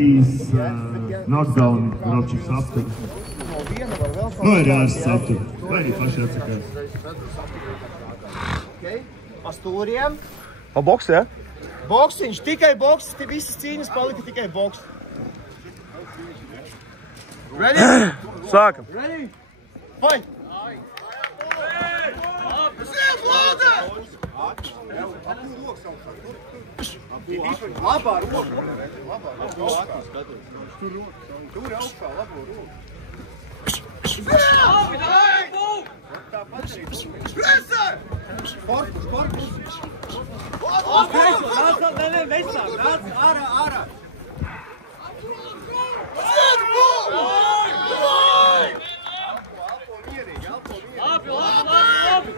bijis knockdown Robčiks apteku. Nu, ir jārs 7. Vai arī paši atsakās. Pa stūriem. Pa boksu, ja? Boksiņš, tikai boks, visas cīņas palika tikai boks. Ready? Sākam. Ready? Fight! Ziet, lūdzu! Labā roka. Tur ir augšā, labo roku. Tāpat arī. Presser! Korpus! Nāc, ārā! Ziet, lūdzu! Labi!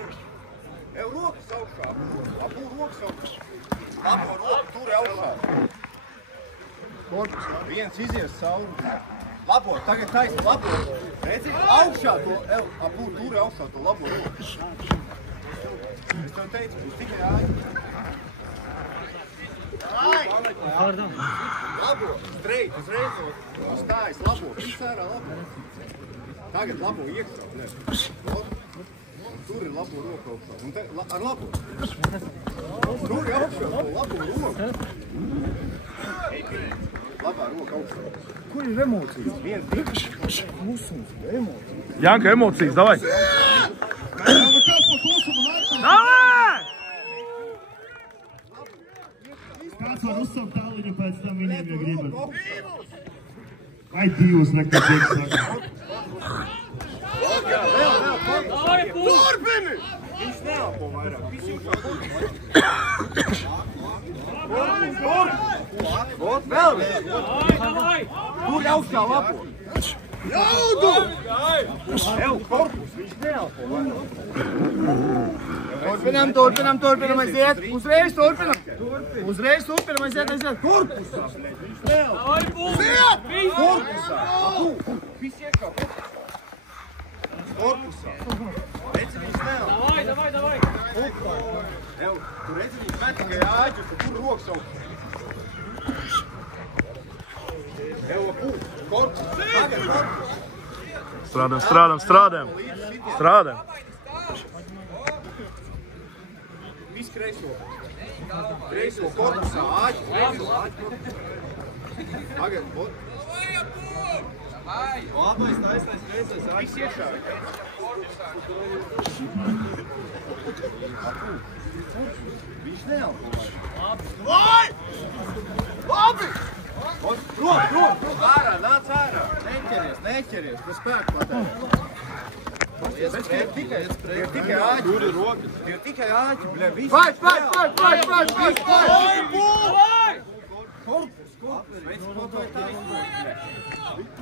Ev rokas augšā. Abu rokas augšā. Labo roku tur augšā. Korpus. Viens izies cauri. Labo, tagad taisni labo. Redzi, augšā to, abu tur augšā to labo roku. Es tev teicu, būs tikai āķi. Labo, streit, uzreiz stājas labo. Viss ārā labo. Tagad labo iekšā. Tur ir labo roku augšā. Un te, ar labo. Tur ir augšā to labo roku. Labā roka augšā. Kur ir emocijas? Viens, divs. Klusums, emocijas. Janka, emocijas, davai. Davai! Kāds var uzsaukt tāliņu pēc tam viņiem, ja gribat? Vai divus nekad saka? Turpini! Viņš neapo vairāk. Vot, vēl! Tur augšā labo. Jaudu! Ev, korpus, viņš neapo vairāk. Turpinam, aiziet. Uzreiz turpinam, aiziet. Korpusā. Viņš neapo. Ziet! Korpusā. Viss iekšā. Korpusā. Redzi, viņš neapo. Davai. Ev, tu redzi, viņš met tikai āķus, un tur rokas augšā. Ev, korpus. Tagad korpus. Strādājam. Viss kreiso. Kreiso korpusā, āķi. Tagad, labais, taisnais, kreisais, āķi. Viss iekšā. Viņš nealpo. Labi! Rok! Ārā, nāc ārā! Neķeries, pa spēku patēri. Tie ir tikai āķi. Tur ir rokas. Tie ir tikai āķi, bļa, viss. Vai! Korpus! Veids kaut vai taisnīgi.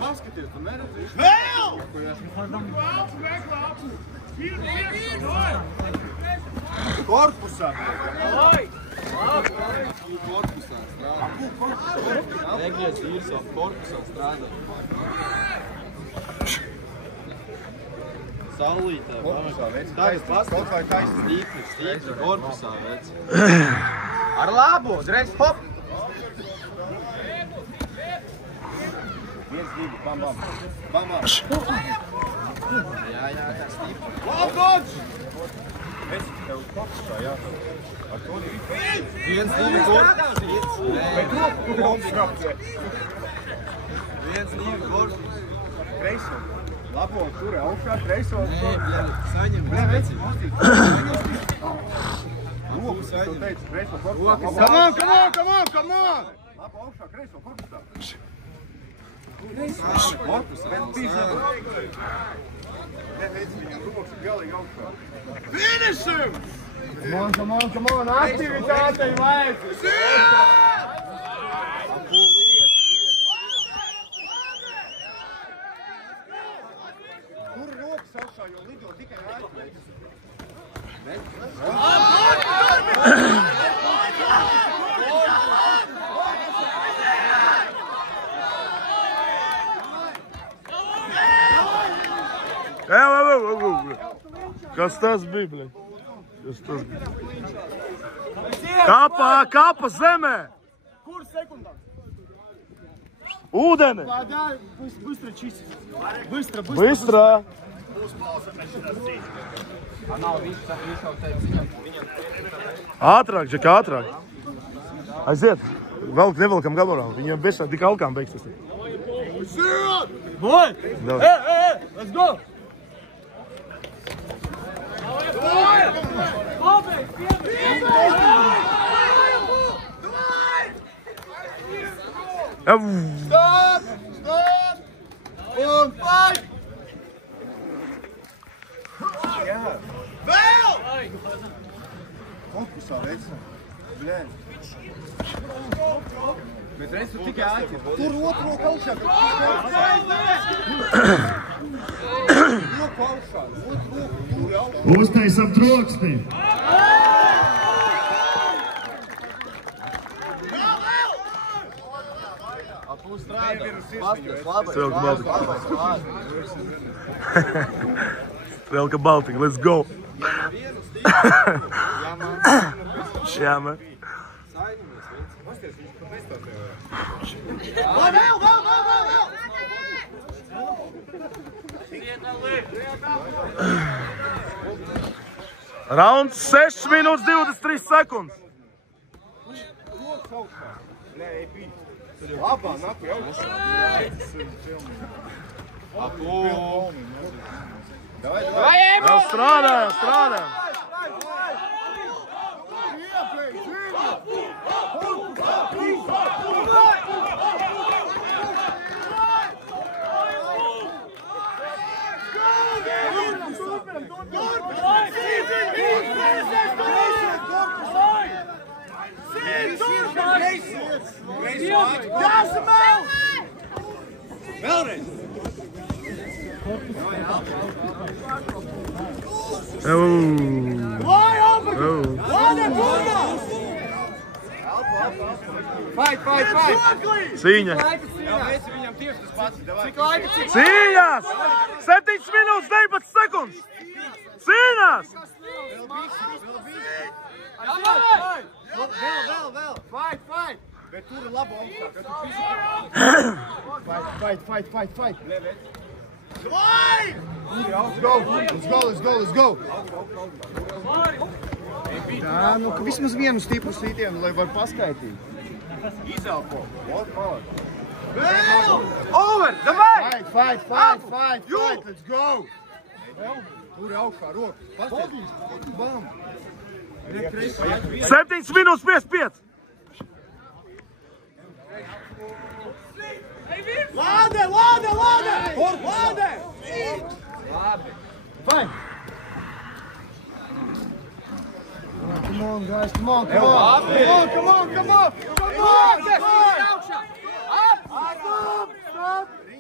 Paskaties, tu neredzi. Vēl! Korpusā! Korpusā strādā. Negriez vīrs ap korpusā strādā. Saulītē. Korpusā, veids. Tagad paskat. Kaut vai taisnīgi. Stīkni, korpusā, veids. Ar labu, uzreiz, hop! Viens, divi, bam. Jā, tā stīpa. Labdodz! Es tev korpusā, jā. Ar to divi. Viens, divi, korpus. Bet roku, kur augšā. Viens, divi, korpus. Kreiso. Labo, tur augšā, kreiso. Nē, saņem. Nē, veci. Roku, tu teici, kreiso korpusā. Come on! Labo, augšā, kreiso korpusā. Finish him! Come on, aktivitāte ir vajag! Kur rokas augšā, jo lido tikai āķi. Kas tas bija, bļa? Kapa zemē! Kur sekundām? Ūdeni! Да, быстро чистить. Быстро. Bystra! Ātrāk, Džek, ātrāk! Aiziet! Nevelkam gabarā. Viņiem bešā tik alkām beigs tas. Boy! Hey, let's go! Stop! Und fight! Vēl! Fokusā veicam. Blēn. Bet reiz tu tikai āķi. Tur otru roku augšā. Roku augšā. Otru roku. Uztaisam troksni. Strelka Baltika, let's go! Šjāme. Rauns 6 minūtes 23 sekundes. Labā, nāk jau. Jau strādājam. Vēlreiz! Fight! Cīņa! Viņam tieši tas pats. Cīņās! 7 minūtes 19 sekundes! Cīņās! Vēl! Fight! Bet tur ir laba augšā, kad tu fight! Let's go! Jā, nu, ka vismaz vienu stipru sītienu, lai var paskaitīt. Izelpo. Over! Davai! Fight! Let's go! Tur ir augšā rokas. Pasties! Bam! 7 minūtes 55! Lāde! Fine! Come on, guys, come on! Come on!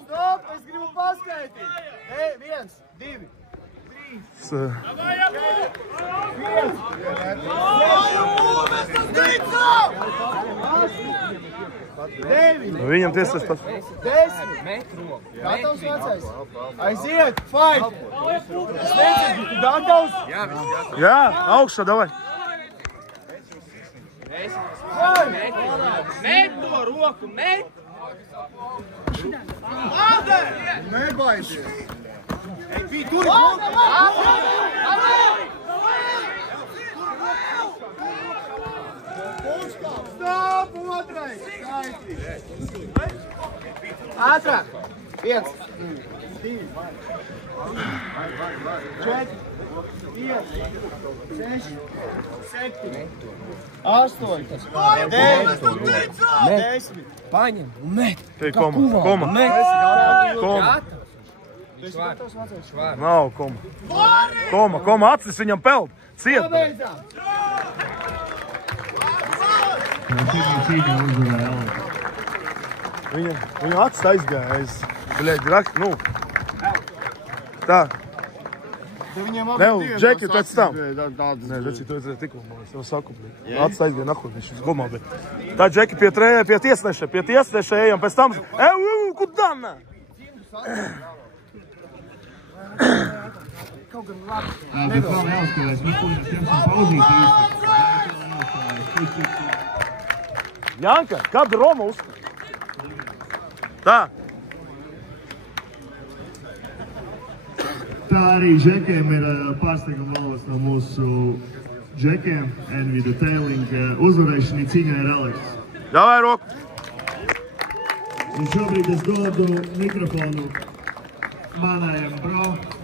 Stop! Es gribu paskaitīt! Hei, 1, 2, 3! Viņam tiesas tas. 10 metru. Gatavs vecais. Aiziet, fight. Es nezinu, tu gatavs? Jā, augšā, davai. Met to roku, met! Nebaidies. Tur ir Stop, otrais! Ātrāk! 1, 2, 4, 5, 6, 7, 8, 10. Paņem un met! Tie koma. Nav koma, acis viņam peld. Ciet. Viņa acis aizgāja. Tā. Džeki, pēc tam. Nē, Džeki, tu redzēji tikko, man es tev saku. Acis aizgāja nakur, viņš uz gumā. Tā, Džeki, pie tiesneša ejam, pēc tam. Kudana! Kaut gan labi. Bet vēl jāuzspēlēs, mēs ņemsim pauzīt īsti. Janka, kad Roma uzskata? Tā. Tā arī džekiem ir pārsteiguma balvas no mūsu džekiem. Envy Detailing uzvarēšanai cīņā ir Aleks. Ļauj roku. Un šobrīd es dodu mikrofonu manējam bro.